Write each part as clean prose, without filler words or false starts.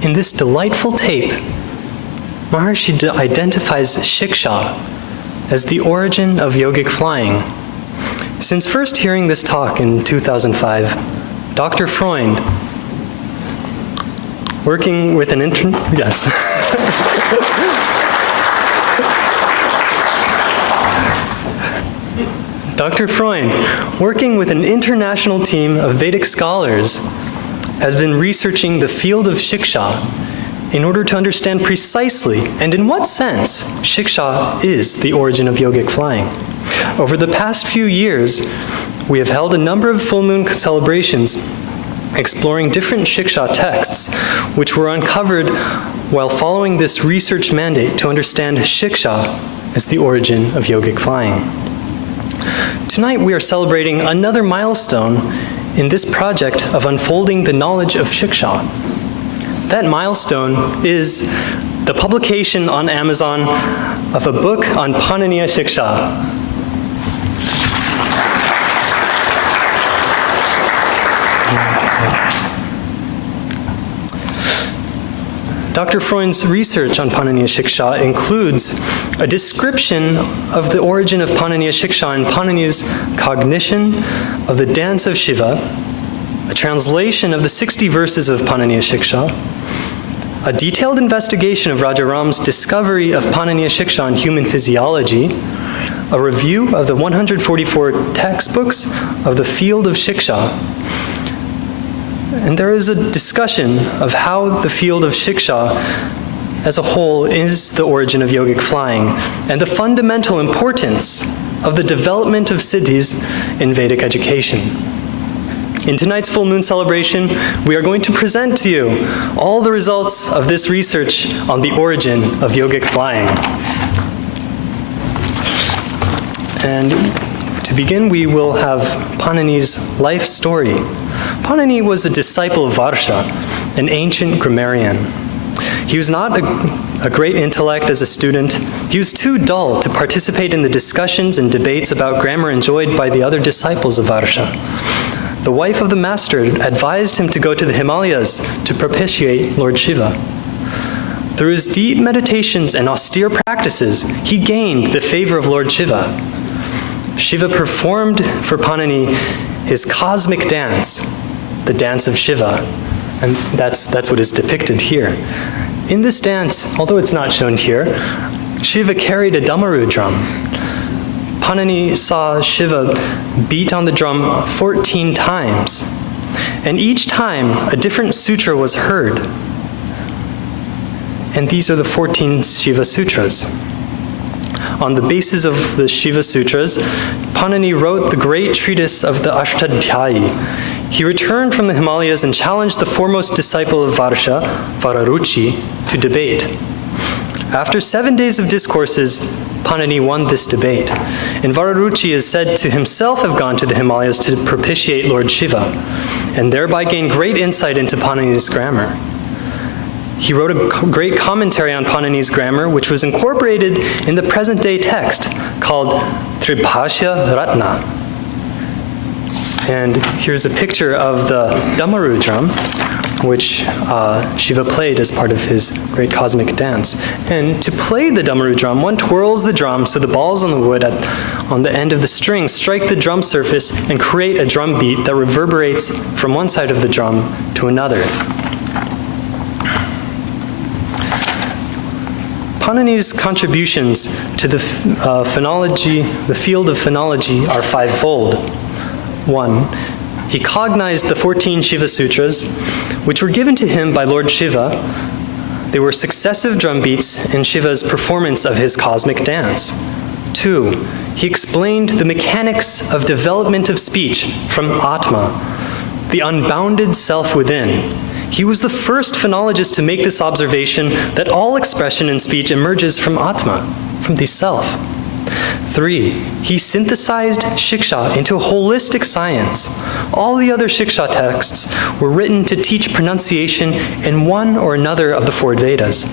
In this delightful tape, Maharishi identifies Shiksha as the origin of yogic flying. Since first hearing this talk in 2005, Dr. Freund, working with an Dr. Freund, working with an international team of Vedic scholars, has been researching the field of Shiksha in order to understand precisely and in what sense Shiksha is the origin of yogic flying. Over the past few years, we have held a number of full moon celebrations exploring different Shiksha texts, which were uncovered while following this research mandate to understand Shiksha as the origin of yogic flying. Tonight we are celebrating another milestone in this project of unfolding the knowledge of Shiksha. That milestone is the publication on Amazon of a book on Paniniya Shiksha. Dr. Freund's research on Paniniya Shiksha includes a description of the origin of Paniniya Shiksha and Panini's cognition of the dance of Shiva, a translation of the 60 verses of Paniniya Shiksha, a detailed investigation of Rajaram's discovery of Paniniya Shiksha on human physiology, a review of the 144 textbooks of the field of Shiksha, and there is a discussion of how the field of Shiksha as a whole is the origin of yogic flying and the fundamental importance of the development of siddhis in Vedic education. In tonight's full moon celebration, we are going to present to you all the results of this research on the origin of yogic flying. And to begin, we will have Panini's life story. Panini was a disciple of Varsha, an ancient grammarian. He was not a great intellect as a student. He was too dull to participate in the discussions and debates about grammar enjoyed by the other disciples of Varsha. The wife of the master advised him to go to the Himalayas to propitiate Lord Shiva. Through his deep meditations and austere practices, he gained the favor of Lord Shiva. Shiva performed for Panini his cosmic dance, the dance of Shiva, and that's what is depicted here. In this dance, although it's not shown here, Shiva carried a damaru drum. Panini saw Shiva beat on the drum 14 times, and each time a different sutra was heard. And these are the 14 Shiva Sutras. On the basis of the Shiva Sutras, Panini wrote the great treatise of the Ashtadhyayi. He returned from the Himalayas and challenged the foremost disciple of Varsha, Vararuchi, to debate. After 7 days of discourses, Panini won this debate, and Vararuchi is said to himself have gone to the Himalayas to propitiate Lord Shiva, and thereby gain great insight into Panini's grammar. He wrote a great commentary on Panini's grammar, which was incorporated in the present-day text called Tribhashya Ratna. And here's a picture of the damaru drum, which Shiva played as part of his great cosmic dance. And to play the damaru drum, one twirls the drum so the balls on the wood on the end of the string strike the drum surface and create a drum beat that reverberates from one side of the drum to another. Panini's contributions to the field of phonology are fivefold. 1. He cognized the 14 Shiva Sutras, which were given to him by Lord Shiva. They were successive drum beats in Shiva's performance of his cosmic dance. 2. He explained the mechanics of development of speech from Atma, the unbounded self within. He was the first phonologist to make this observation that all expression in speech emerges from Atma, from the self. 3. He synthesized Shiksha into a holistic science. All the other Shiksha texts were written to teach pronunciation in one or another of the 4 Vedas.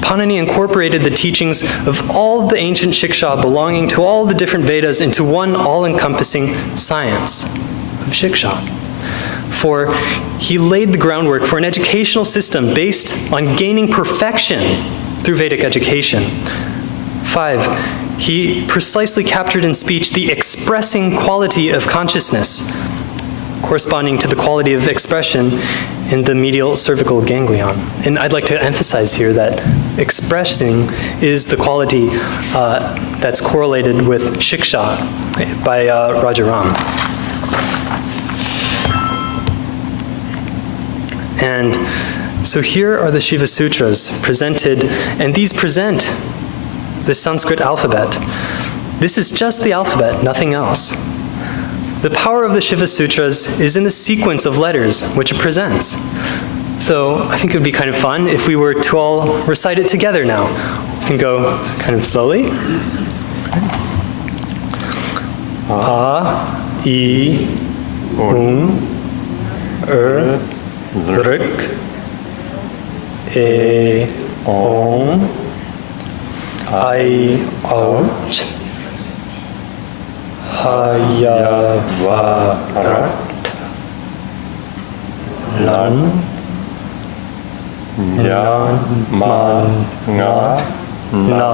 Panini incorporated the teachings of all the ancient Shiksha belonging to all the different Vedas into one all-encompassing science of Shiksha. for he laid the groundwork for an educational system based on gaining perfection through Vedic education. 5, he precisely captured in speech the expressing quality of consciousness, corresponding to the quality of expression in the medial cervical ganglion. And I'd like to emphasize here that expressing is the quality that's correlated with Shiksha by Rajaram. And so here are the Shiva Sutras presented, and these present the Sanskrit alphabet. This is just the alphabet, nothing else. The power of the Shiva Sutras is in the sequence of letters which it presents. So I think it would be kind of fun if we were to all recite it together now. We can go kind of slowly. A, I, Rik, E, Om, I, Ouch, Hayavarat, Lan, Nyan, Man, Nga, Na,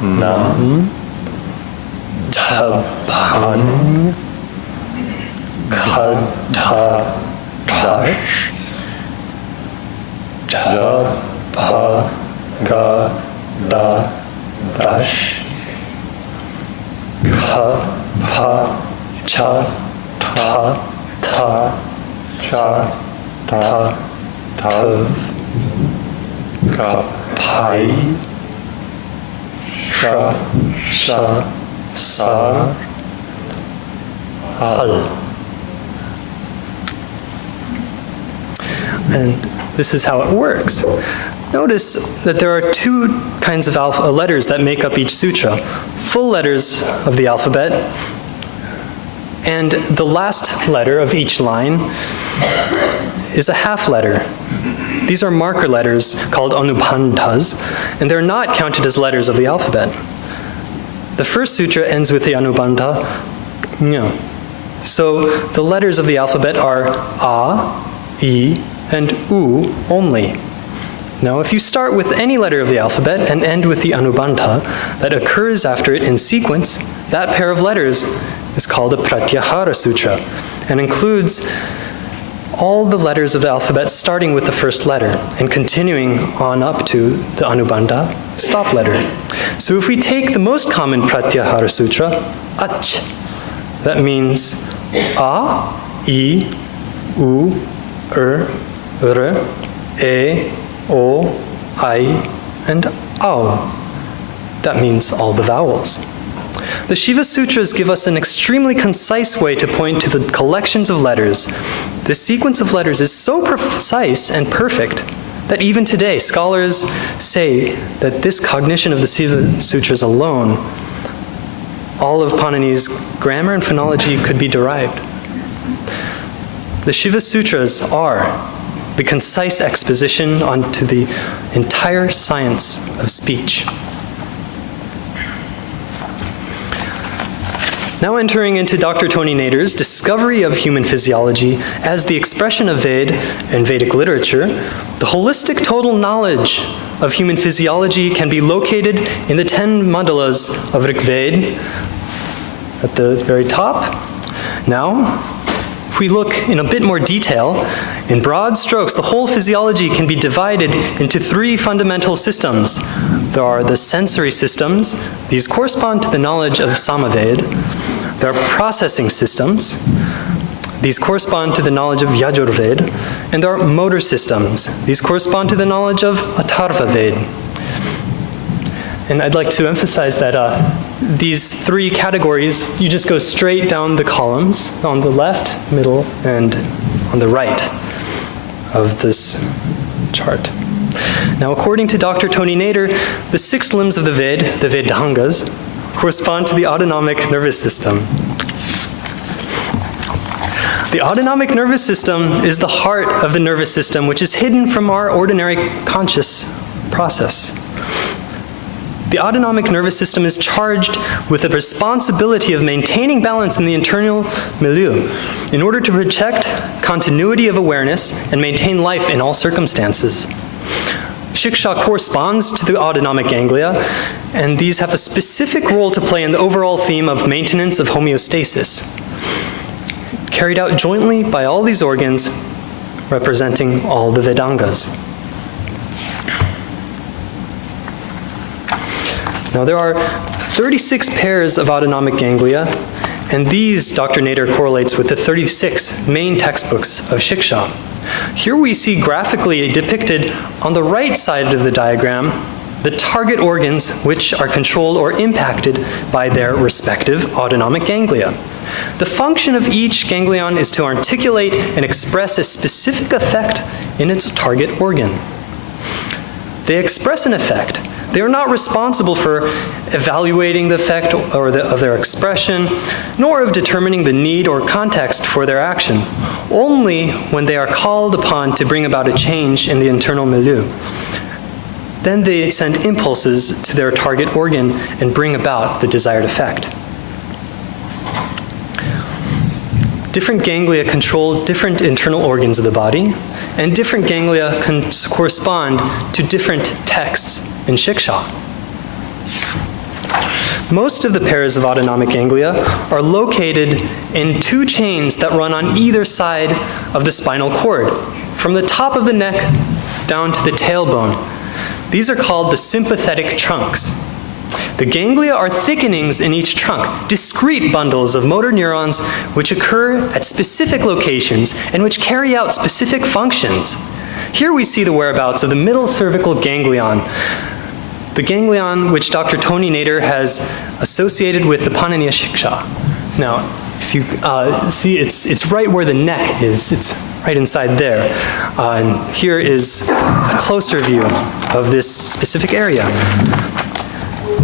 Nam, Taban, Kata, Tash, Japa, Ga, Da, Dash, Ka, Pa, Cha, Ta, Ta, Cha, Ta, Tav, Ka, Pai, Sha, Sha, Sar, Hal. And this is how it works. Notice that there are two kinds of letters that make up each sutra. Full letters of the alphabet, and the last letter of each line is a half letter. These are marker letters called anubandhas, and they're not counted as letters of the alphabet. The first sutra ends with the anubandha, ñ. So the letters of the alphabet are A, I, and U only. Now, if you start with any letter of the alphabet and end with the anubandha that occurs after it in sequence, that pair of letters is called a pratyahara sutra and includes all the letters of the alphabet starting with the first letter and continuing on up to the anubandha stop letter. So if we take the most common pratyahara sutra, ach, that means A, I, U, R, E, O, I, and Au. That means all the vowels. The Shiva Sutras give us an extremely concise way to point to the collections of letters. This sequence of letters is so precise and perfect that even today scholars say that this cognition of the Shiva Sutras alone, all of Panini's grammar and phonology could be derived. The Shiva Sutras are the concise exposition onto the entire science of speech. Now entering into Dr. Tony Nader's discovery of human physiology as the expression of Veda and Vedic literature, the holistic total knowledge of human physiology can be located in the 10 mandalas of Rig Veda at the very top. Now, if we look in a bit more detail, in broad strokes, the whole physiology can be divided into 3 fundamental systems. There are the sensory systems. These correspond to the knowledge of Samaveda. There are processing systems. These correspond to the knowledge of Yajurveda. And there are motor systems. These correspond to the knowledge of Atharva Veda. And I'd like to emphasize that these 3 categories, you just go straight down the columns on the left, middle, and on the right of this chart. Now, according to Dr. Tony Nader, the 6 limbs of the Veda, the Vedangas, correspond to the autonomic nervous system. The autonomic nervous system is the heart of the nervous system, which is hidden from our ordinary conscious process. the autonomic nervous system is charged with the responsibility of maintaining balance in the internal milieu in order to protect continuity of awareness and maintain life in all circumstances. Shiksha corresponds to the autonomic ganglia, and these have a specific role to play in the overall theme of maintenance of homeostasis, carried out jointly by all these organs representing all the Vedangas. Now there are 36 pairs of autonomic ganglia, and these Dr. Nader correlates with the 36 main textbooks of Shiksha. Here we see graphically depicted on the right side of the diagram the target organs which are controlled or impacted by their respective autonomic ganglia. The function of each ganglion is to articulate and express a specific effect in its target organ. They express an effect. They are not responsible for evaluating the effect or of their expression, nor of determining the need or context for their action, only when they are called upon to bring about a change in the internal milieu. Then they send impulses to their target organ and bring about the desired effect. Different ganglia control different internal organs of the body, and different ganglia correspond to different texts in Shiksha. Most of the pairs of autonomic ganglia are located in two chains that run on either side of the spinal cord, from the top of the neck down to the tailbone. These are called the sympathetic trunks. The ganglia are thickenings in each trunk, discrete bundles of motor neurons which occur at specific locations and which carry out specific functions. Here we see the whereabouts of the middle cervical ganglion, the ganglion which Dr. Tony Nader has associated with the Paniniya Shiksha. Now, if you see, it's right where the neck is. It's right inside there. And here is a closer view of this specific area.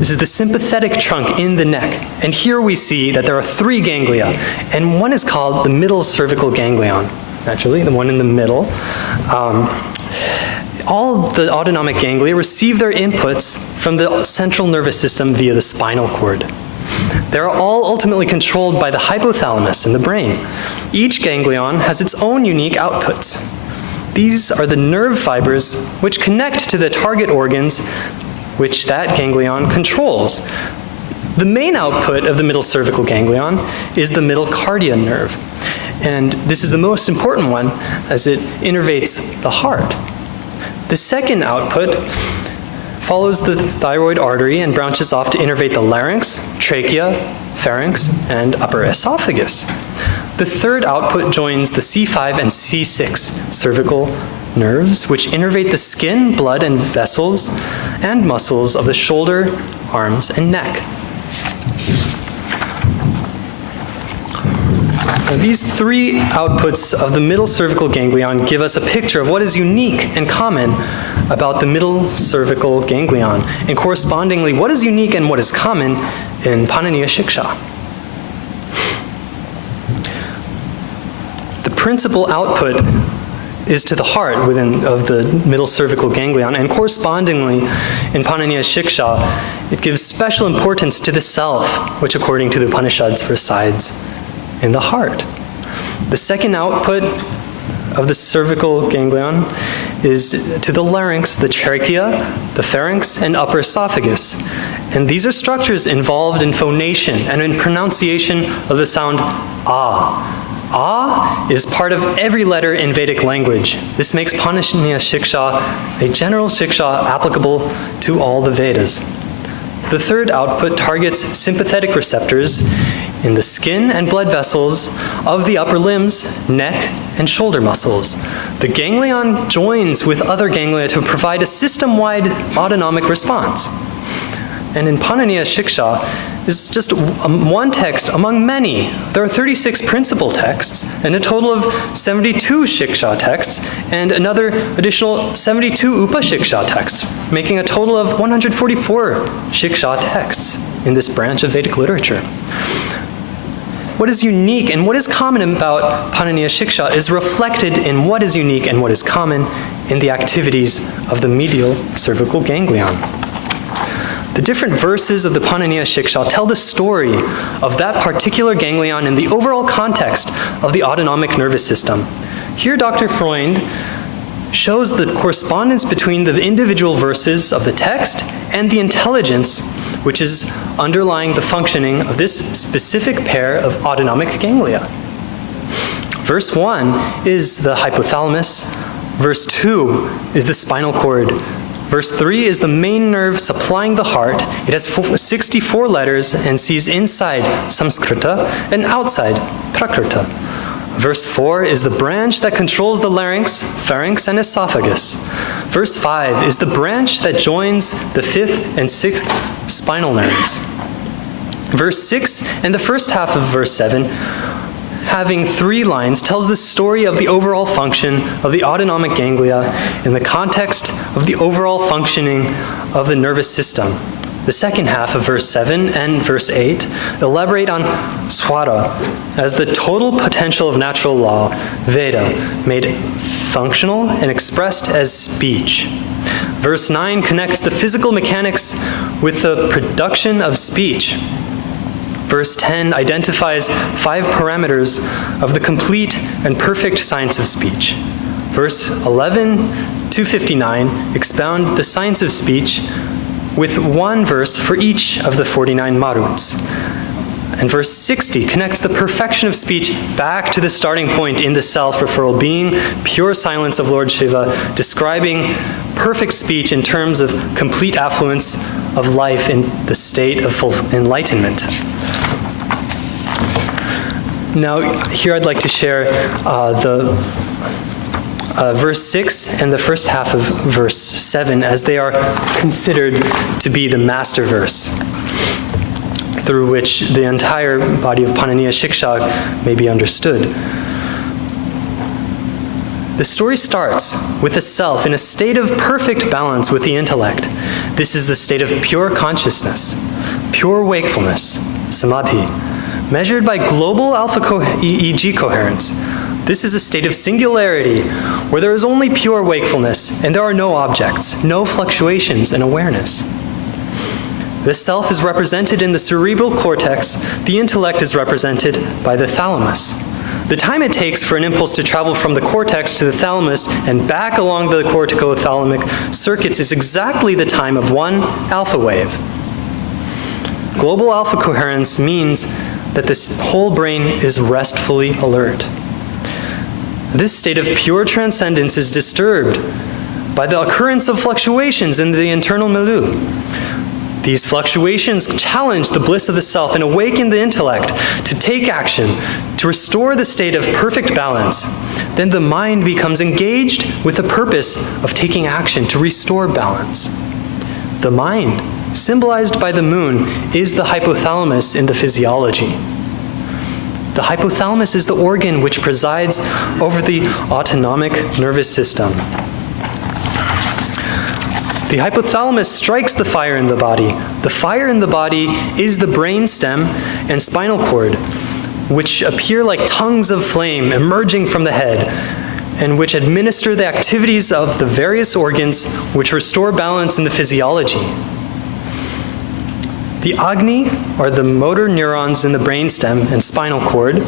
This is the sympathetic trunk in the neck. And here we see that there are three ganglia, and one is called the middle cervical ganglion, naturally, the one in the middle. All the autonomic ganglia receive their inputs from the central nervous system via the spinal cord. They are all ultimately controlled by the hypothalamus in the brain. Each ganglion has its own unique outputs. These are the nerve fibers which connect to the target organs which that ganglion controls. The main output of the middle cervical ganglion is the middle cardia nerve. And this is the most important one as it innervates the heart. The second output follows the thyroid artery and branches off to innervate the larynx, trachea, pharynx, and upper esophagus. The third output joins the C5 and C6 cervical nerves, which innervate the skin, blood, and vessels and muscles of the shoulder, arms, and neck. Now, these three outputs of the middle cervical ganglion give us a picture of what is unique and common about the middle cervical ganglion, and correspondingly, what is unique and what is common in Paniniya Shiksha. The principal output is to the heart of the middle cervical ganglion, and correspondingly, in Paniniya Shiksha, it gives special importance to the self, which according to the Upanishads resides in the heart. The second output of the cervical ganglion is to the larynx, the trachea, the pharynx, and upper esophagus. And these are structures involved in phonation and in pronunciation of the sound ah. Ah is part of every letter in Vedic language. This makes Paniniya Shiksha a general Shiksha applicable to all the Vedas. The third output targets sympathetic receptors in the skin and blood vessels of the upper limbs, neck, and shoulder muscles. The ganglion joins with other ganglia to provide a system-wide autonomic response. And in Paniniya Shiksha is just one text among many. There are 36 principal texts and a total of 72 Shiksha texts and another additional 72 Upa-Shiksha texts, making a total of 144 Shiksha texts in this branch of Vedic literature. What is unique and what is common about Paniniya Shiksha is reflected in what is unique and what is common in the activities of the medial cervical ganglion. The different verses of the Paniniya Shiksha tell the story of that particular ganglion in the overall context of the autonomic nervous system. Here, Dr. Freund shows the correspondence between the individual verses of the text and the intelligence which is underlying the functioning of this specific pair of autonomic ganglia. Verse 1 is the hypothalamus. Verse 2 is the spinal cord. Verse 3 is the main nerve supplying the heart. It has 64 letters and sees inside Samskrita and outside Prakrita. Verse 4 is the branch that controls the larynx, pharynx, and esophagus. Verse 5 is the branch that joins the 5th and 6th spinal nerves. Verse 6 and the first half of verse 7, having 3 lines, tells the story of the overall function of the autonomic ganglia in the context of the overall functioning of the nervous system. The second half of verse 7 and verse 8 elaborate on swara as the total potential of natural law, Veda, made functional and expressed as speech. Verse 9 connects the physical mechanics with the production of speech. Verse 10 identifies 5 parameters of the complete and perfect science of speech. Verse 11 to 59 expound the science of speech with 1 verse for each of the 49 maruts. And verse 60 connects the perfection of speech back to the starting point in the self-referral being, pure silence of Lord Shiva, describing perfect speech in terms of complete affluence of life in the state of full enlightenment. Now, here I'd like to share verse 6 and the first half of verse 7 as they are considered to be the master verse through which the entire body of Paniniya Shiksha may be understood. The story starts with the self in a state of perfect balance with the intellect. This is the state of pure consciousness, pure wakefulness, samadhi, measured by global alpha EEG coherence. This is a state of singularity where there is only pure wakefulness and there are no objects, no fluctuations in awareness. The self is represented in the cerebral cortex. The intellect is represented by the thalamus. The time it takes for an impulse to travel from the cortex to the thalamus and back along the corticothalamic circuits is exactly the time of 1 alpha wave. Global alpha coherence means that this whole brain is restfully alert. This state of pure transcendence is disturbed by the occurrence of fluctuations in the internal milieu. These fluctuations challenge the bliss of the self and awaken the intellect to take action, to restore the state of perfect balance. Then the mind becomes engaged with the purpose of taking action to restore balance. The mind, symbolized by the moon, is the hypothalamus in the physiology. The hypothalamus is the organ which presides over the autonomic nervous system. The hypothalamus strikes the fire in the body. The fire in the body is the brain stem and spinal cord, which appear like tongues of flame emerging from the head, and which administer the activities of the various organs which restore balance in the physiology. The Agni are the motor neurons in the brainstem and spinal cord,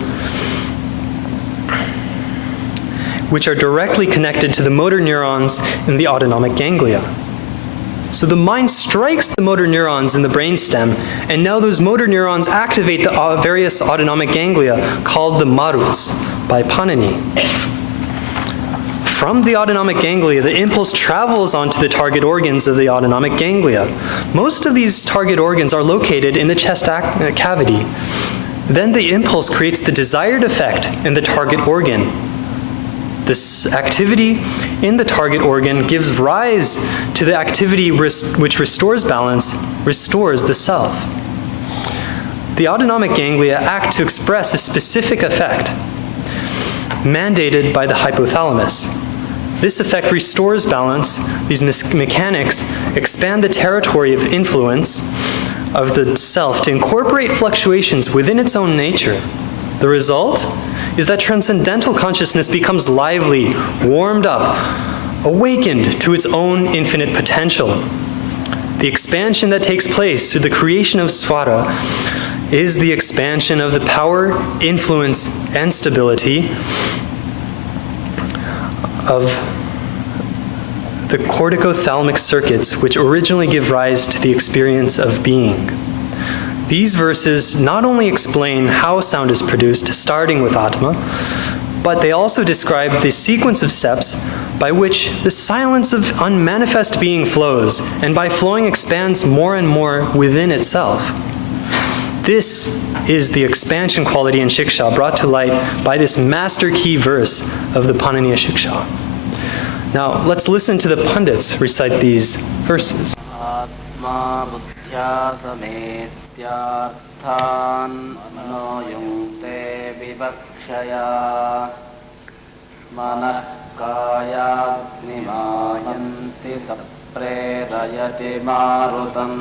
which are directly connected to the motor neurons in the autonomic ganglia. So the mind strikes the motor neurons in the brainstem, and now those motor neurons activate the various autonomic ganglia called the maruts by Panini. From the autonomic ganglia, the impulse travels onto the target organs of the autonomic ganglia. Most of these target organs are located in the chest cavity. Then the impulse creates the desired effect in the target organ. This activity in the target organ gives rise to the activity which restores balance, restores the self. The autonomic ganglia act to express a specific effect, mandated by the hypothalamus. This effect restores balance. These mechanics expand the territory of influence of the self to incorporate fluctuations within its own nature. The result is that transcendental consciousness becomes lively, warmed up, awakened to its own infinite potential. The expansion that takes place through the creation of Swara is the expansion of the power, influence, and stability of the corticothalamic circuits, which originally give rise to the experience of being. These verses not only explain how sound is produced, starting with Atma, but they also describe the sequence of steps by which the silence of unmanifest being flows, and by flowing expands more and more within itself. This is the expansion quality in Shiksha brought to light by this master key verse of the Paniniya Shiksha. Now, let's listen to the pundits recite these verses. Atma buddhya sametyarthan anoyungte vivakshaya manah kayagnimayanti saprerayati marutam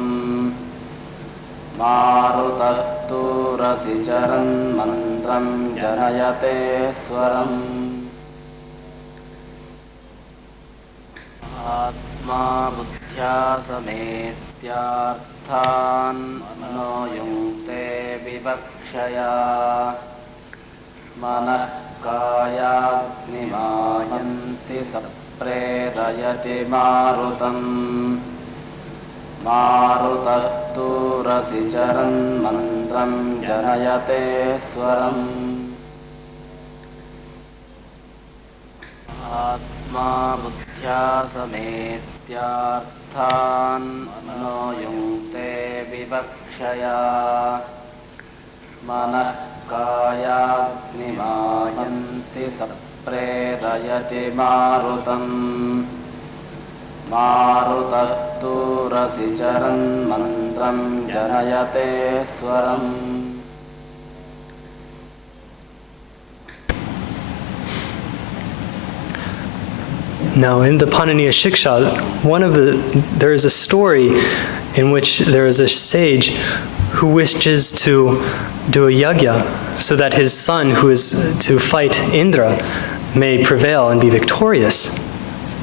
marutastu rasicharan mantram janayate swaram. Atma buddhya sametyarthan anoyungte vivakshaya manah kayagnimayanti saprerayati marutam marutastu rasicharan mantram janayate swaram. Atma buddhya sametyarthan anoyungte vivakshaya manah kayagnimayanti saprerayati marutam marutastu rasicharan mantram janayate swaram. Now, in the Paniniya Shiksha, there is a story in which there is a sage who wishes to do a yajna so that his son, who is to fight Indra, may prevail and be victorious.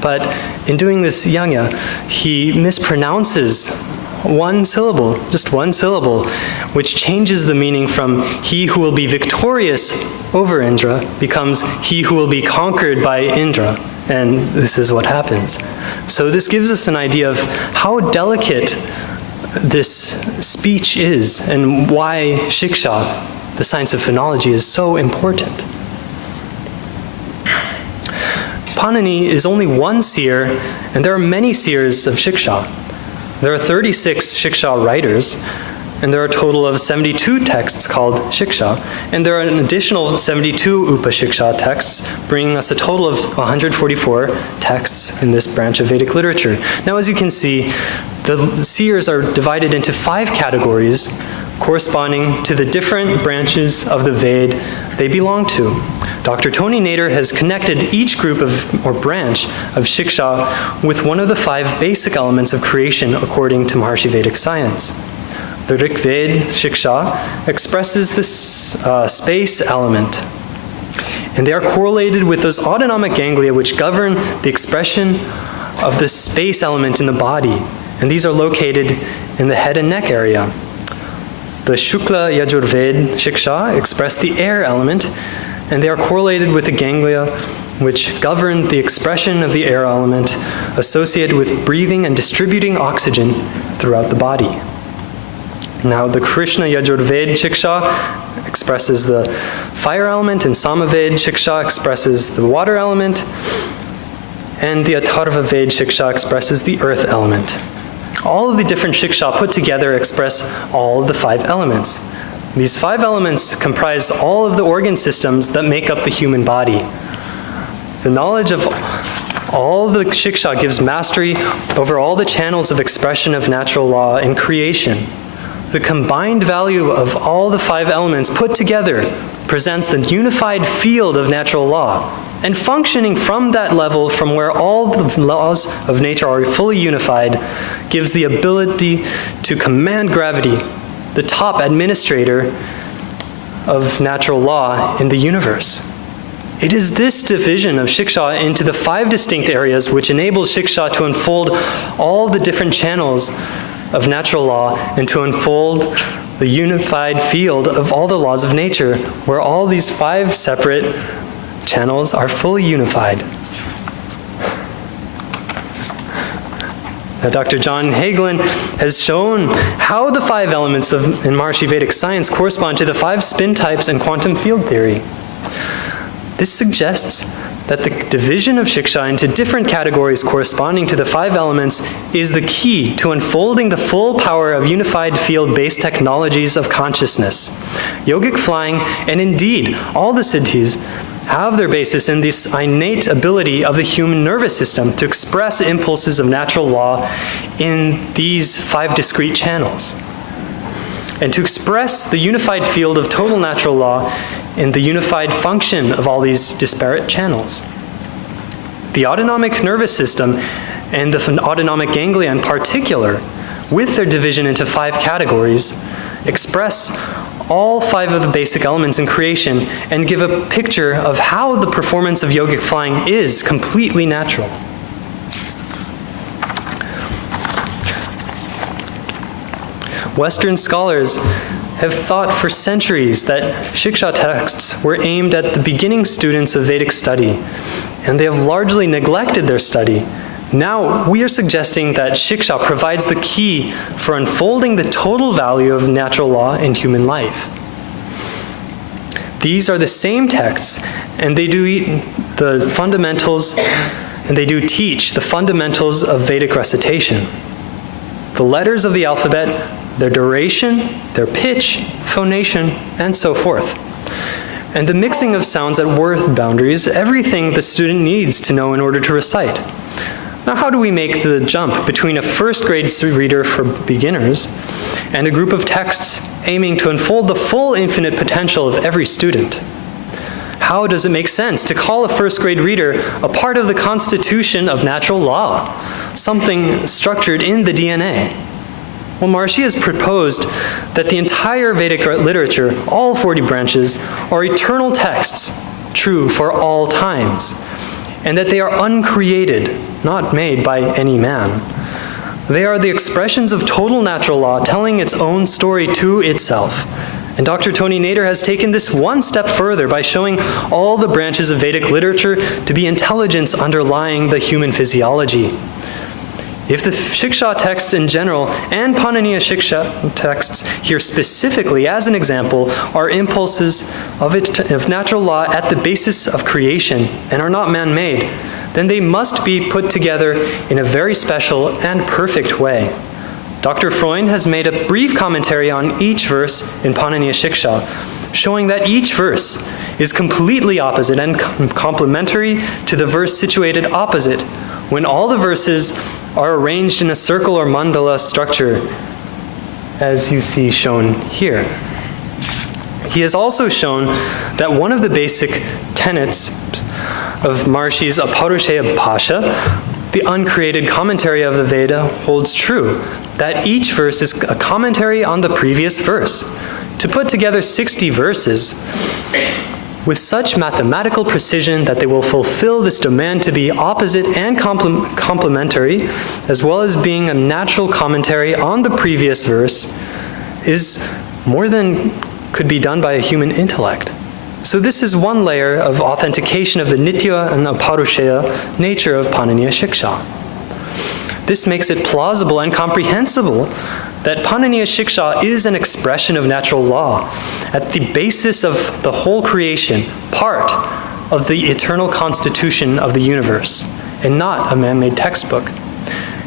But in doing this yajna, he mispronounces one syllable, just one syllable, which changes the meaning from he who will be victorious over Indra becomes he who will be conquered by Indra. And this is what happens. So this gives us an idea of how delicate this speech is and why Shiksha, the science of phonology, is so important. Panini is only one seer, and there are many seers of Shiksha. There are 36 Shiksha writers, and there are a total of 72 texts called Shiksha, and there are an additional 72 Upashiksha texts, bringing us a total of 144 texts in this branch of Vedic literature. Now, as you can see, the seers are divided into 5 categories corresponding to the different branches of the Ved they belong to. Dr. Tony Nader has connected each group or branch of Shiksha with one of the 5 basic elements of creation according to Maharshi Vedic science. The Rig Ved Shiksha expresses this space element, and they are correlated with those autonomic ganglia which govern the expression of the space element in the body, and these are located in the head and neck area. The Shukla Yajurved Shiksha express the air element, and they are correlated with the ganglia which govern the expression of the air element associated with breathing and distributing oxygen throughout the body. Now, the Krishna Yajurved Shiksha expresses the fire element, and Samaved Shiksha expresses the water element, and the Atharva Ved Shiksha expresses the earth element. All of the different Shiksha put together express all of the 5 elements. These 5 elements comprise all of the organ systems that make up the human body. The knowledge of all the Shiksha gives mastery over all the channels of expression of natural law in creation. The combined value of all the 5 elements put together presents the unified field of natural law. And functioning from that level, from where all the laws of nature are fully unified, gives the ability to command gravity, the top administrator of natural law in the universe. It is this division of Shiksha into the 5 distinct areas which enables Shiksha to unfold all the different channels of natural law and to unfold the unified field of all the laws of nature, where all these 5 separate channels are fully unified. Now, Dr. John Hagelin has shown how the 5 elements in Maharishi Vedic science correspond to the 5 spin types in quantum field theory. This suggests that the division of Shiksha into different categories corresponding to the 5 elements is the key to unfolding the full power of unified field-based technologies of consciousness. Yogic Flying, and indeed all the siddhis, have their basis in this innate ability of the human nervous system to express impulses of natural law in these 5 discrete channels, and to express the unified field of total natural law in the unified function of all these disparate channels. The autonomic nervous system and the autonomic ganglia in particular, with their division into 5 categories, express all 5 of the basic elements in creation and give a picture of how the performance of yogic flying is completely natural. Western scholars have thought for centuries that Shiksha texts were aimed at the beginning students of Vedic study, and they have largely neglected their study. Now, we are suggesting that Shiksha provides the key for unfolding the total value of natural law in human life. These are the same texts, and they do the fundamentals, and they do teach the fundamentals of Vedic recitation. The letters of the alphabet, their duration, their pitch, phonation, and so forth. And the mixing of sounds at word boundaries, everything the student needs to know in order to recite. Now, how do we make the jump between a first grade reader for beginners and a group of texts aiming to unfold the full infinite potential of every student? How does it make sense to call a first grade reader a part of the constitution of natural law, something structured in the DNA? Well, Maharishi has proposed that the entire Vedic literature, all 40 branches, are eternal texts, true for all times, and that they are uncreated, not made by any man. They are the expressions of total natural law telling its own story to itself. And Dr. Tony Nader has taken this one step further by showing all the branches of Vedic literature to be intelligence underlying the human physiology. If the Shiksha texts in general and Paniniya Shiksha texts here specifically as an example are impulses of natural law at the basis of creation and are not man-made, then they must be put together in a very special and perfect way. Dr. Freund has made a brief commentary on each verse in Paniniya Shiksha, showing that each verse is completely opposite and complementary to the verse situated opposite when all the verses are arranged in a circle or mandala structure, as you see shown here. He has also shown that one of the basic tenets of Maharishi's Aparushaya Bhasha, the uncreated commentary of the Veda, holds true, that each verse is a commentary on the previous verse. To put together 60 verses with such mathematical precision that they will fulfill this demand to be opposite and complementary, as well as being a natural commentary on the previous verse, is more than could be done by a human intellect. So this is one layer of authentication of the Nitya and Aparushaya nature of Paniniya Shiksha. This makes it plausible and comprehensible that Paniniya Shiksha is an expression of natural law, at the basis of the whole creation, part of the eternal constitution of the universe, and not a man-made textbook.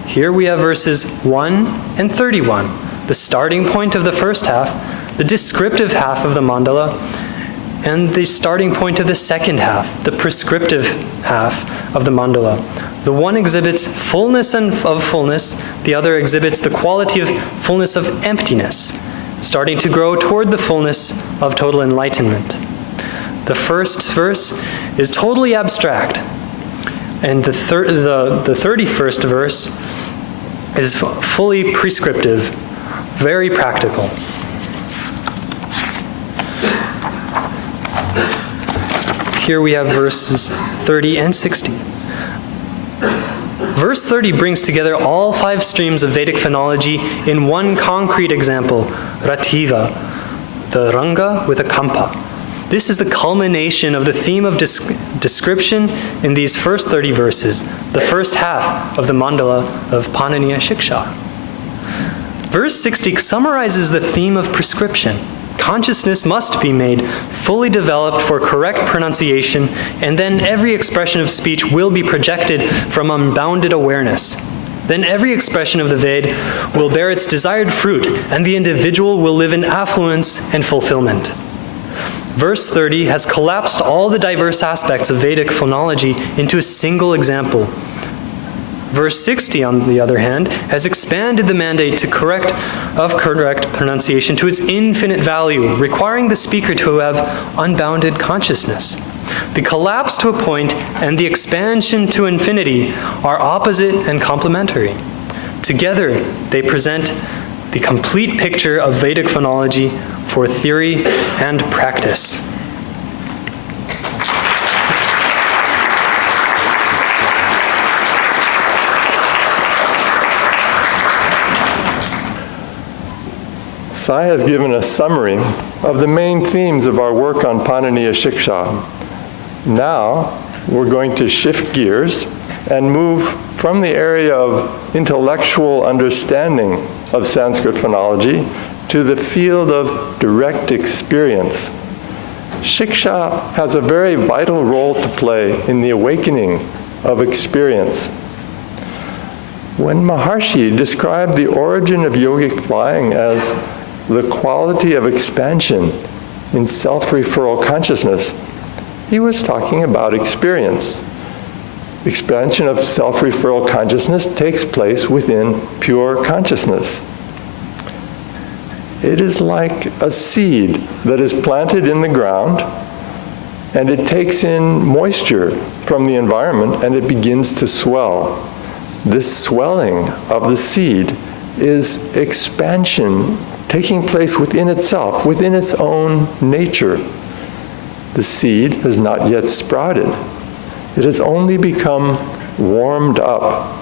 Here we have verses 1 and 31, the starting point of the first half, the descriptive half of the mandala, and the starting point of the second half, the prescriptive half of the mandala. The one exhibits fullness of fullness, the other exhibits the quality of fullness of emptiness, starting to grow toward the fullness of total enlightenment. The first verse is totally abstract, and the 31st verse is fully prescriptive, very practical. Here we have verses 30 and 60. Verse 30 brings together all 5 streams of Vedic phonology in one concrete example, Rativa, the Ranga with a Kampa. This is the culmination of the theme of description in these first 30 verses, the first half of the mandala of Paniniya Shiksha. Verse 60 summarizes the theme of prescription. Consciousness must be made fully developed for correct pronunciation, and then every expression of speech will be projected from unbounded awareness. Then every expression of the Ved will bear its desired fruit, and the individual will live in affluence and fulfillment. Verse 30 has collapsed all the diverse aspects of Vedic phonology into a single example. Verse 60, on the other hand, has expanded the mandate to correct pronunciation to its infinite value, requiring the speaker to have unbounded consciousness. The collapse to a point and the expansion to infinity are opposite and complementary. Together, they present the complete picture of Vedic phonology for theory and practice. Sai has given a summary of the main themes of our work on Paniniya Shiksha. Now, we're going to shift gears and move from the area of intellectual understanding of Sanskrit phonology to the field of direct experience. Shiksha has a very vital role to play in the awakening of experience. When Maharshi described the origin of yogic flying as the quality of expansion in self-referral consciousness, he was talking about experience. Expansion of self-referral consciousness takes place within pure consciousness. It is like a seed that is planted in the ground, and it takes in moisture from the environment, and it begins to swell. This swelling of the seed is expansion taking place within itself, within its own nature. The seed has not yet sprouted. It has only become warmed up,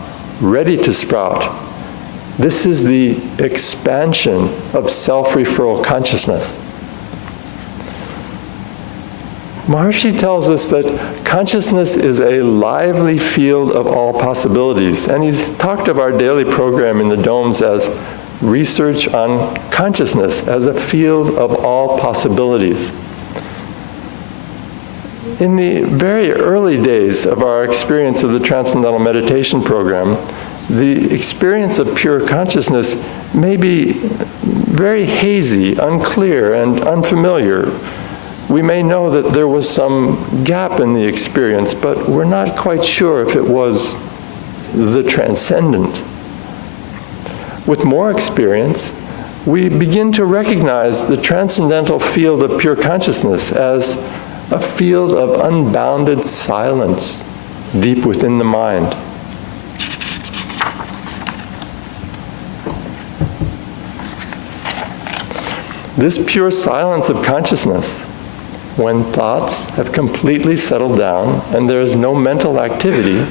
ready to sprout. This is the expansion of self-referral consciousness. Maharshi tells us that consciousness is a lively field of all possibilities, and he's talked of our daily program in the domes as research on consciousness as a field of all possibilities. In the very early days of our experience of the Transcendental Meditation program, the experience of pure consciousness may be very hazy, unclear, and unfamiliar. We may know that there was some gap in the experience, but we're not quite sure if it was the transcendent. With more experience, we begin to recognize the transcendental field of pure consciousness as a field of unbounded silence deep within the mind. This pure silence of consciousness, when thoughts have completely settled down and there is no mental activity,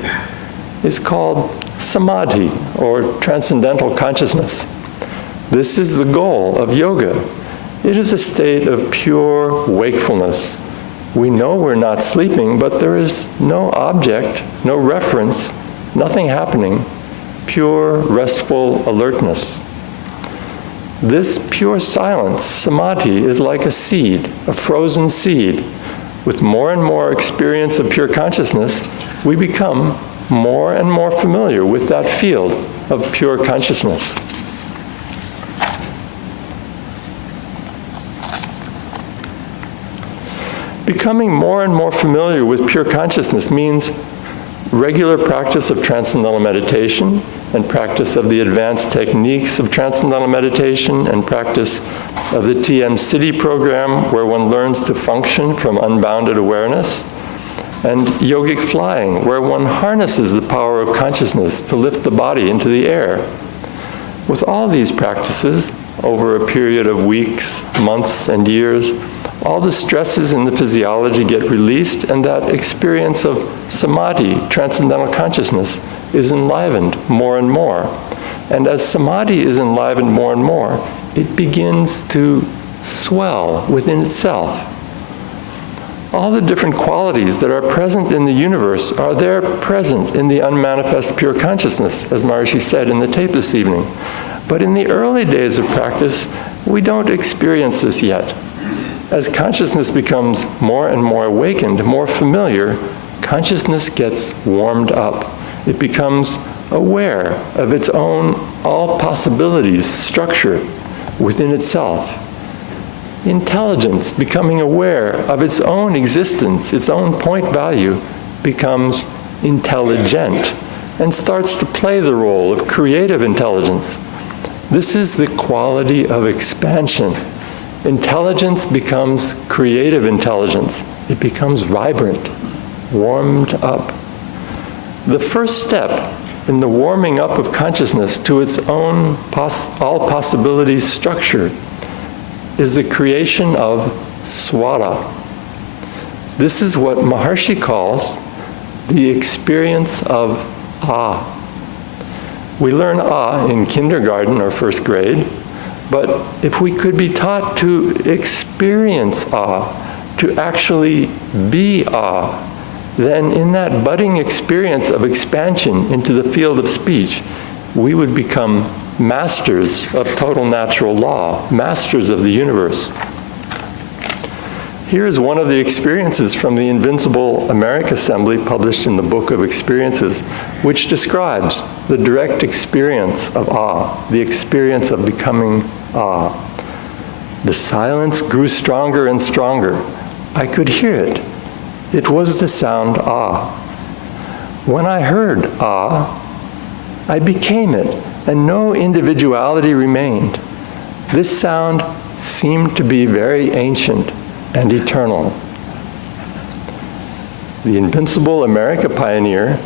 is called samadhi, or transcendental consciousness. This is the goal of yoga. It is a state of pure wakefulness. We know we're not sleeping, but there is no object, no reference, nothing happening, pure restful alertness. This pure silence, samadhi, is like a seed, a frozen seed. With more and more experience of pure consciousness, we become more and more familiar with that field of pure consciousness. Becoming more and more familiar with pure consciousness means regular practice of transcendental meditation and practice of the advanced techniques of transcendental meditation and practice of the TM City program, where one learns to function from unbounded awareness, and yogic flying, where one harnesses the power of consciousness to lift the body into the air. With all these practices, over a period of weeks, months, and years, all the stresses in the physiology get released, and that experience of samadhi, transcendental consciousness, is enlivened more and more. And as samadhi is enlivened more and more, it begins to swell within itself. All the different qualities that are present in the universe are there present in the unmanifest pure consciousness, as Maharishi said in the tape this evening. But in the early days of practice, we don't experience this yet. As consciousness becomes more and more awakened, more familiar, consciousness gets warmed up. It becomes aware of its own all possibilities structure within itself. Intelligence, becoming aware of its own existence, its own point value, becomes intelligent and starts to play the role of creative intelligence. This is the quality of expansion. Intelligence becomes creative intelligence. It becomes vibrant, warmed up. The first step in the warming up of consciousness to its own all possibilities structure is the creation of swara. This is what Maharishi calls the experience of ah. We learn ah in kindergarten or first grade, but if we could be taught to experience ah, to actually be ah, then in that budding experience of expansion into the field of speech, we would become masters of total natural law, masters of the universe. Here is one of the experiences from the Invincible America Assembly published in the Book of Experiences, which describes the direct experience of ah, the experience of becoming ah. The silence grew stronger and stronger. I could hear it. It was the sound ah. When I heard ah, I became it, and no individuality remained. This sound seemed to be very ancient and eternal. The Invincible America pioneer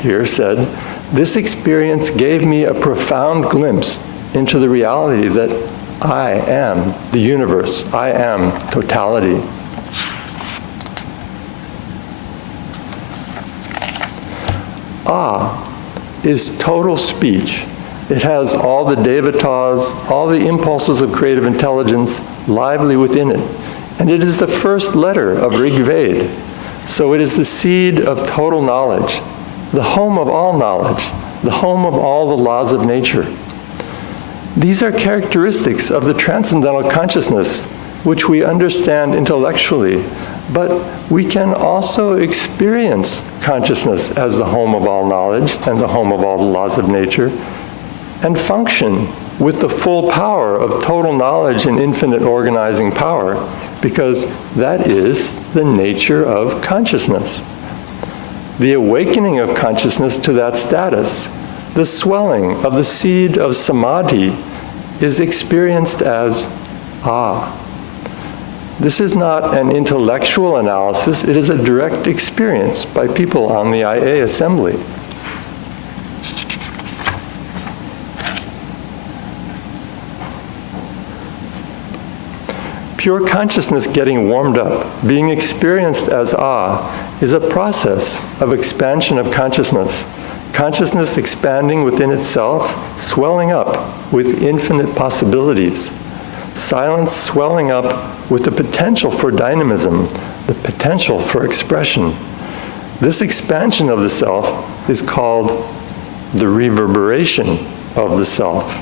here said, "This experience gave me a profound glimpse into the reality that I am the universe, I am totality." Ah is total speech. It has all the devatas, all the impulses of creative intelligence lively within it. And it is the first letter of Rig Veda. So it is the seed of total knowledge, the home of all knowledge, the home of all the laws of nature. These are characteristics of the transcendental consciousness which we understand intellectually, but we can also experience consciousness as the home of all knowledge and the home of all the laws of nature, and function with the full power of total knowledge and infinite organizing power, because that is the nature of consciousness. The awakening of consciousness to that status, the swelling of the seed of samadhi, is experienced as ah. This is not an intellectual analysis, it is a direct experience by people on the IA assembly. Pure consciousness getting warmed up, being experienced as ah, is a process of expansion of consciousness. Consciousness expanding within itself, swelling up with infinite possibilities. Silence swelling up with the potential for dynamism, the potential for expression. This expansion of the self is called the reverberation of the self.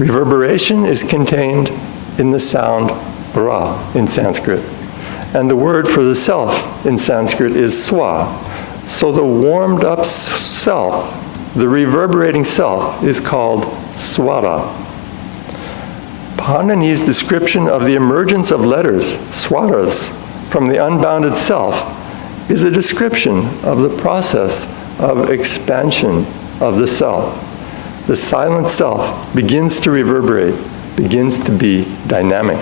Reverberation is contained in the sound ra in Sanskrit. And the word for the self in Sanskrit is swa. So the warmed up self, the reverberating self, is called swara. Panini's description of the emergence of letters, swaras, from the unbounded self is a description of the process of expansion of the self. The silent self begins to reverberate, begins to be dynamic.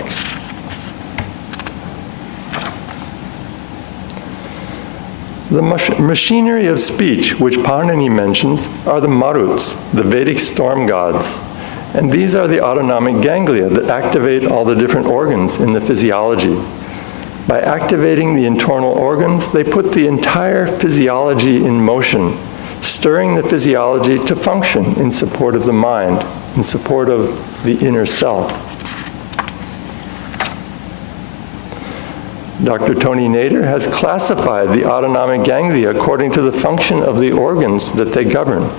The machinery of speech, which Panini mentions, are the maruts, the Vedic storm gods. And these are the autonomic ganglia that activate all the different organs in the physiology. By activating the internal organs, they put the entire physiology in motion, stirring the physiology to function in support of the mind, in support of the inner self. Dr. Tony Nader has classified the autonomic ganglia according to the function of the organs that they govern.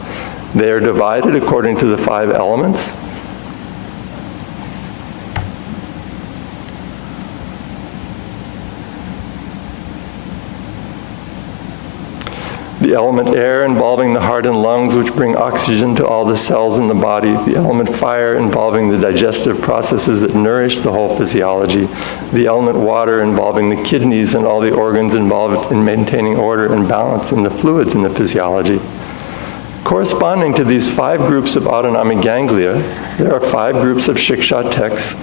They are divided according to the 5 elements. The element air involving the heart and lungs, which bring oxygen to all the cells in the body. The element fire involving the digestive processes that nourish the whole physiology. The element water involving the kidneys and all the organs involved in maintaining order and balance in the fluids in the physiology. Corresponding to these 5 groups of autonomic ganglia, there are 5 groups of Shiksha texts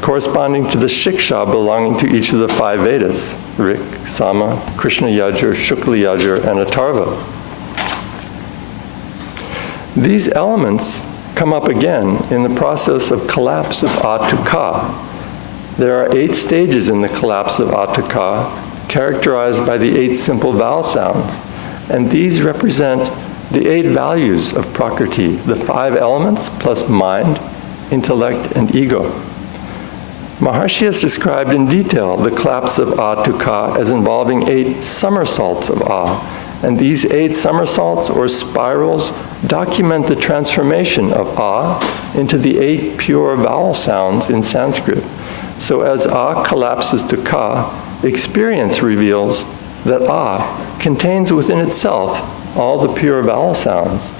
corresponding to the Shiksha belonging to each of the 5 Vedas: Rik, Sama, Krishna Yajur, Shukla Yajur, and Atharva. These elements come up again in the process of collapse of A to Ka. There are 8 stages in the collapse of A to Ka, characterized by the 8 simple vowel sounds, and these represent the 8 values of Prakriti, the 5 elements plus mind, intellect, and ego. Maharshi has described in detail the collapse of A to Ka as involving 8 somersaults of A, and these 8 somersaults or spirals document the transformation of A into the 8 pure vowel sounds in Sanskrit. So as A collapses to Ka, experience reveals that A contains within itself all the pure vowel sounds.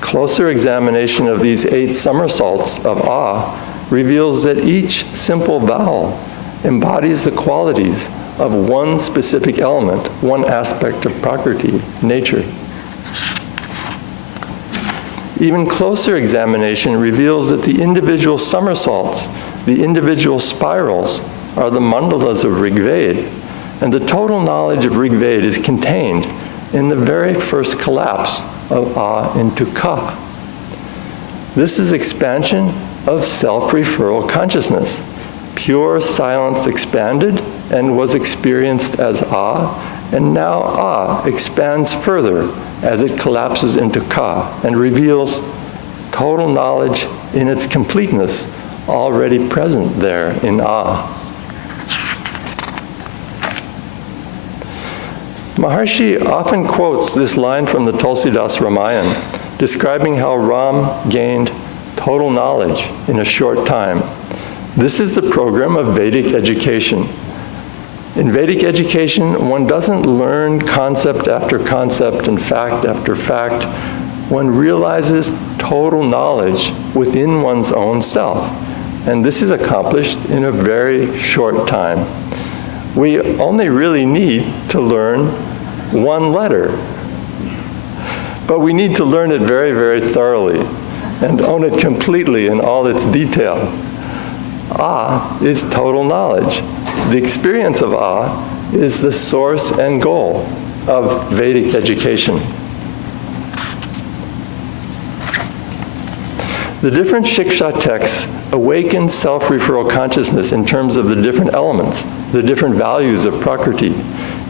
Closer examination of these 8 somersaults of A reveals that each simple vowel embodies the qualities of one specific element, one aspect of Prakriti, nature. Even closer examination reveals that the individual somersaults, the individual spirals, are the mandalas of Rig Veda, and the total knowledge of Rig Veda is contained in the very first collapse of A into Ka. This is expansion of self-referral consciousness. Pure silence expanded and was experienced as A, and now A expands further as it collapses into Ka and reveals total knowledge in its completeness already present there in A. Maharshi often quotes this line from the Tulsidas Ramayana, describing how Ram gained total knowledge in a short time. This is the program of Vedic education. In Vedic education, one doesn't learn concept after concept and fact after fact. One realizes total knowledge within one's own self. And this is accomplished in a very short time. We only really need to learn one letter. But we need to learn it very, very thoroughly and own it completely in all its detail. A is total knowledge. The experience of A is the source and goal of Vedic education. The different Shiksha texts awaken self-referral consciousness in terms of the different elements, the different values of Prakriti.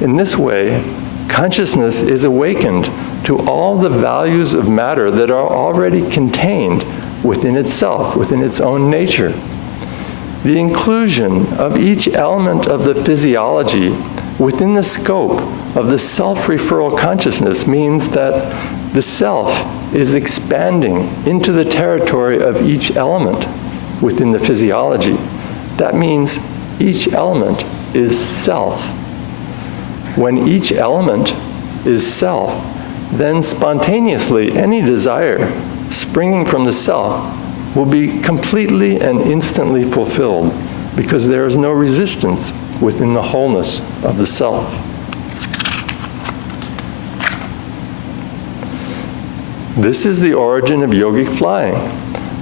In this way, consciousness is awakened to all the values of matter that are already contained within itself, within its own nature. The inclusion of each element of the physiology within the scope of the self-referral consciousness means that the self is expanding into the territory of each element within the physiology. That means each element is self. When each element is self, then spontaneously any desire springing from the self will be completely and instantly fulfilled because there is no resistance within the wholeness of the self. This is the origin of yogic flying.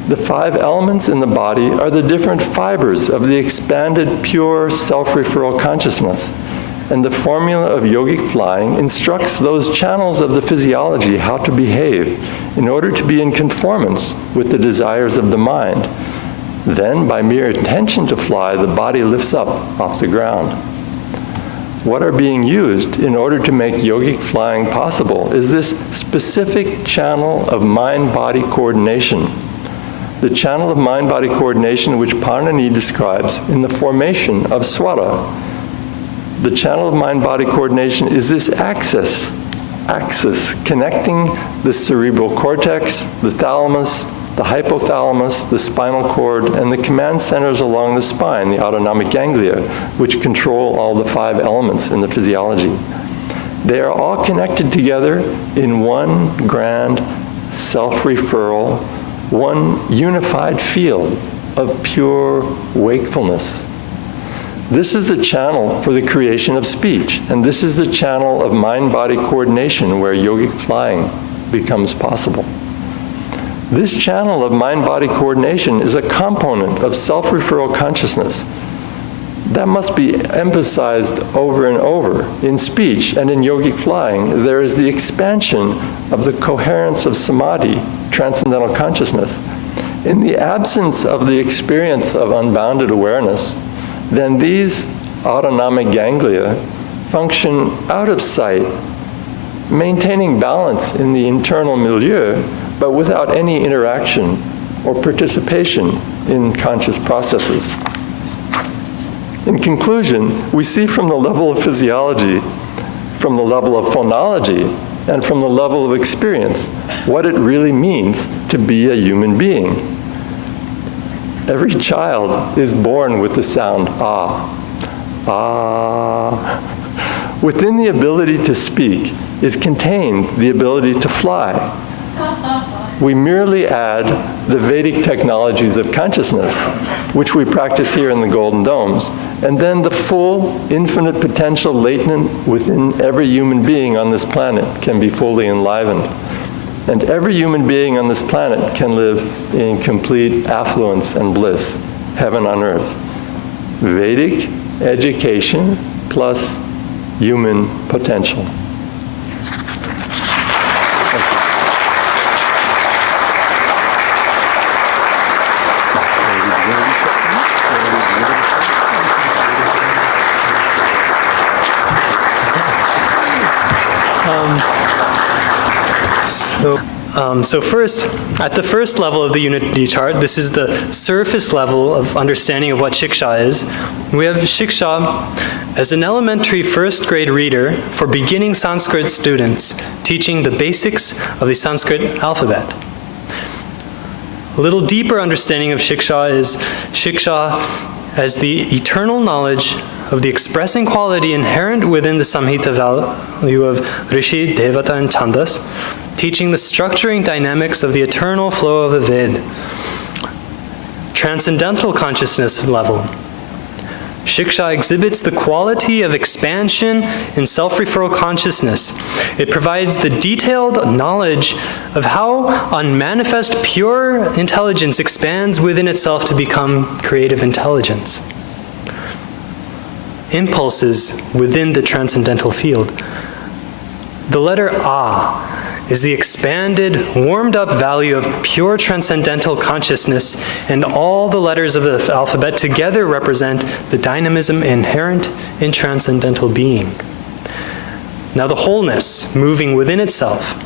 The 5 elements in the body are the different fibers of the expanded, pure self-referral consciousness. And the formula of yogic flying instructs those channels of the physiology how to behave in order to be in conformance with the desires of the mind. Then, by mere intention to fly, the body lifts up off the ground. what are being used in order to make yogic flying possible is this specific channel of mind-body coordination. The channel of mind-body coordination which Panini describes in the formation of swara. The channel of mind-body coordination is this axis connecting the cerebral cortex, the thalamus, the hypothalamus, the spinal cord, and the command centers along the spine, the autonomic ganglia, which control all the 5 elements in the physiology. They are all connected together in one grand self-referral, one unified field of pure wakefulness. This is the channel for the creation of speech, and this is the channel of mind-body coordination where yogic flying becomes possible. This channel of mind-body coordination is a component of self-referral consciousness. That must be emphasized over and over. In speech and in yogic flying, there is the expansion of the coherence of samadhi, transcendental consciousness. In the absence of the experience of unbounded awareness, then these autonomic ganglia function out of sight, maintaining balance in the internal milieu, but without any interaction or participation in conscious processes. In conclusion, we see from the level of physiology, from the level of phonology, and from the level of experience what it really means to be a human being. Every child is born with the sound ah. Ah. Within the ability to speak is contained the ability to fly. We merely add the Vedic technologies of consciousness, which we practice here in the Golden Domes, and then the full infinite potential latent within every human being on this planet can be fully enlivened. And every human being on this planet can live in complete affluence and bliss, heaven on earth. Vedic education plus human potential. So first, at the first level of the unity chart, this is the surface level of understanding of what Shiksha is. We have Shiksha as an elementary first grade reader for beginning Sanskrit students, teaching the basics of the Sanskrit alphabet. A little deeper understanding of Shiksha is Shiksha as the eternal knowledge of the expressing quality inherent within the Samhita value of Rishi, Devata, and Chandas, teaching the structuring dynamics of the eternal flow of the Ved. Transcendental consciousness level. Shiksha exhibits the quality of expansion in self-referral consciousness. It provides the detailed knowledge of how unmanifest pure intelligence expands within itself to become creative intelligence. Impulses within the transcendental field. The letter A is the expanded, warmed-up value of pure transcendental consciousness, and all the letters of the alphabet together represent the dynamism inherent in transcendental being. Now the wholeness, moving within itself.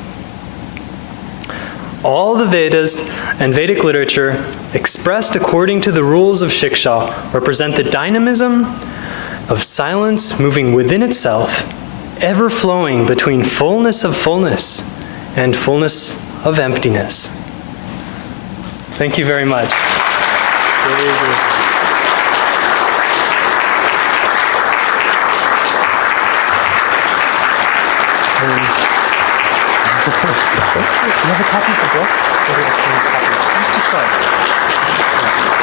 All the Vedas and Vedic literature, expressed according to the rules of Shiksha, represent the dynamism of silence moving within itself, ever flowing between fullness of fullness and fullness of emptiness. Thank you very much. You have a copy of the book? Just describe it.